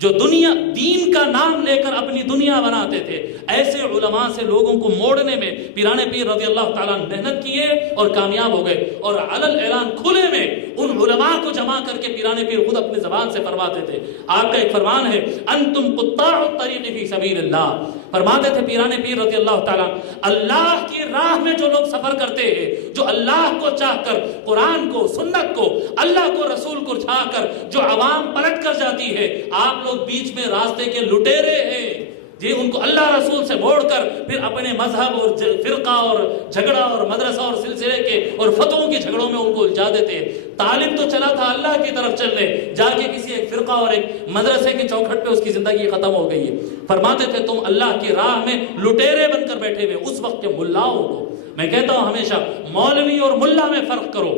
جو دنیا دین کا نام لے کر اپنی دنیا بناتے تھے، ایسے علماء سے لوگوں کو موڑنے میں پیرانے پیر رضی اللہ تعالیٰ محنت کیے اور کامیاب ہو گئے، اور علل اعلان کھلے میں ان علماء کو جمع کر کے پیرانے پیر خود اپنی زبان سے فرماتے تھے۔ آپ کا ایک فرمان ہے، انتم قطاع الطریق فی سبیل اللہ، فرماتے تھے پیرانے پیر رضی اللہ تعالیٰ، اللہ کی راہ میں جو لوگ سفر کرتے ہیں، جو اللہ کو چاہ کر، قرآن کو، سنت کو، اللہ کو، رسول کو چاہ کر جو عوام پلٹ کر جاتی ہے، آپ لوگ بیچ میں راستے کے لٹیرے ہیں جی، ان کو اللہ رسول سے موڑ کر پھر اپنے مذہب اور فرقہ اور جھگڑا اور مدرسہ اور سلسلے کے اور فتووں کے جھگڑوں میں ان کو الجھا دیتے ہیں۔ طالب تو چلا تھا اللہ کی طرف چلنے، جا کے کسی ایک فرقہ اور ایک مدرسے کی چوکھٹ پہ اس کی زندگی ختم ہو گئی ہے۔ فرماتے تھے تم اللہ کی راہ میں لٹیرے بن کر بیٹھے ہوئے۔ اس وقت کے ملاؤں کو میں کہتا ہوں ہمیشہ مولوی اور ملا میں فرق کرو،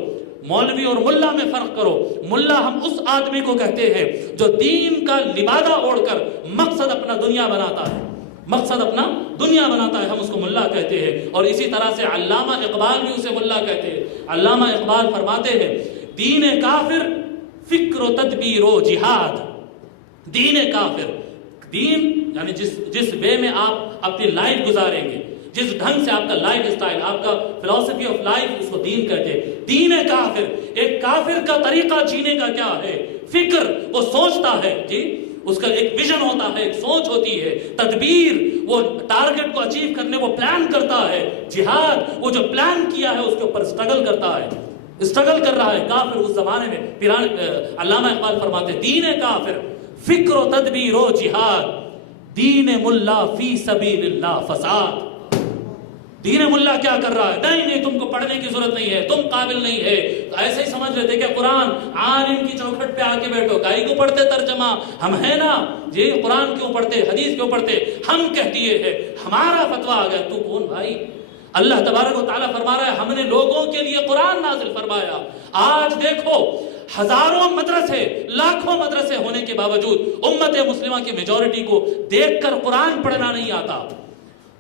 مولوی اور ملا میں فرق کرو۔ ملا ہم اس آدمی کو کہتے ہیں جو دین کا لبادہ اوڑھ کر مقصد اپنا دنیا بناتا ہے، مقصد اپنا دنیا بناتا ہے، ہم اس کو ملا کہتے ہیں۔ اور اسی طرح سے علامہ اقبال بھی اسے ملا کہتے ہیں۔ علامہ اقبال فرماتے ہیں، دین کافر فکر و تدبیر و جہاد۔ دین کافر، دین یعنی جس وے میں آپ اپنی لائف گزاریں گے، جس ڈھنگ سے آپ کا لائف اسٹائل، آپ کا فلسفی آف لائف، اس کو دین کہتے ہیں۔ دین کافر، ایک کافر کا طریقہ جینے کا کیا ہے؟ فکر، وہ سوچتا ہے جی، اس کا ایک ویژن ہوتا ہے، ایک سوچ ہوتی ہے۔ تدبیر، وہ ٹارگٹ کو اچیو کرنے وہ پلان کرتا ہے۔ جہاد، وہ جو پلان کیا ہے اس کے اوپر اسٹرگل کرتا ہے، اسٹرگل کر رہا ہے۔ کافر اس زمانے میں علامہ اقبال فرماتے ہیں، دین کافر فکر و تدبیر و جہاد، دین ملا فی سبیل اللہ فساد۔ دین ملا کیا کر رہا ہے؟ نہیں تم کو پڑھنے کی ضرورت نہیں ہے، تم قابل نہیں ہے، ایسے ہی سمجھ لیتے کہ قرآن عالم کی چوکھٹ پہ آ کے بیٹھو، کائی کو پڑھتے ترجمہ، ہم ہے نا جی، قرآن کیوں پڑھتے، حدیث کیوں پڑھتے، ہم کہہ دیے ہیں، ہمارا فتویٰ آ گیا۔ تو کون بھائی؟ اللہ تبارک و تعالیٰ فرما رہا ہے، ہم نے لوگوں کے لیے قرآن نازل فرمایا۔ آج دیکھو ہزاروں مدرسے، لاکھوں مدرسے ہونے کے باوجود امت مسلمہ کی میجورٹی کو دیکھ کر قرآن پڑھنا نہیں آتا،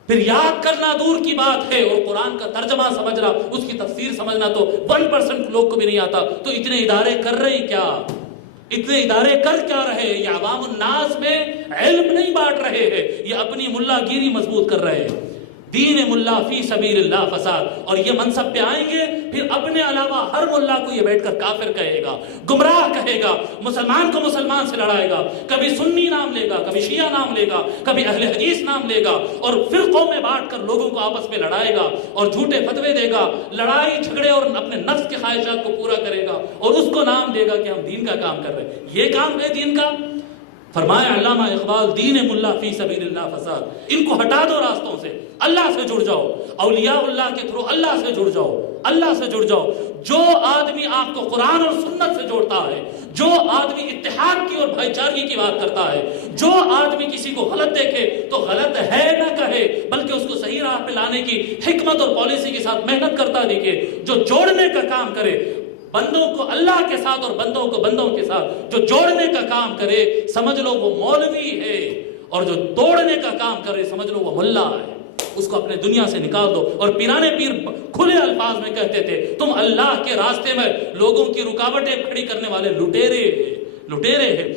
پھر یاد کرنا دور کی بات ہے، اور قرآن کا ترجمہ سمجھنا، اس کی تفسیر سمجھنا تو 1% لوگ کو بھی نہیں آتا۔ تو اتنے ادارے کر رہے کیا؟ اتنے ادارے کر کیا رہے؟ یہ عوام الناس میں علم نہیں بانٹ رہے ہیں، یہ اپنی ملا گیری مضبوط کر رہے ہیں۔ دین ملا فی سبیل اللہ فساد، اور یہ منصب پہ آئیں گے پھر اپنے علاوہ ہر ملا کو یہ بیٹھ کر کافر کہے گا، گمراہ کہے گا، مسلمان کو مسلمان سے لڑائے گا، کبھی سنی نام لے گا، کبھی شیعہ نام لے گا، کبھی اہل حدیث نام لے گا، اور فرقوں میں بانٹ کر لوگوں کو آپس میں لڑائے گا اور جھوٹے فتوے دے گا، لڑائی جھگڑے اور اپنے نفس کے خواہشات کو پورا کرے گا، اور اس کو نام دے گا کہ ہم دین کا کام کر رہے ہیں۔ یہ کام ہے دین کا؟ فرمایا علامہ اقبال، دین ملا فی سبیل اللہ فساد۔ ان کو ہٹا دو راستوں سے، اللہ سے جڑ جاؤ، اولیاء اللہ کے تھرو اللہ سے جڑ جاؤ، اللہ سے جڑ جاؤ۔ جو آدمی آپ کو قرآن اور سنت سے جوڑتا ہے، جو آدمی اتحاد کی اور بھائی چارگی کی بات کرتا ہے، جو آدمی کسی کو غلط دیکھے تو غلط ہے نہ کہے، بلکہ اس کو صحیح راہ پہ لانے کی حکمت اور پالیسی کے ساتھ محنت کرتا دیکھے، جو جوڑنے کا کام کرے، بندوں کو اللہ کے ساتھ اور بندوں کو بندوں کے ساتھ جو جوڑنے کا کام کرے، سمجھ لو وہ مولوی ہے، اور جو توڑنے کا کام کرے سمجھ لو وہ ملا ہے۔ اس کو اپنے دنیا سے نکال دو۔ اور پیرانے پیر کھلے الفاظ میں کہتے تھے، تم اللہ کے راستے میں لوگوں کی رکاوٹیں کھڑی کرنے والے لٹیرے ہیں۔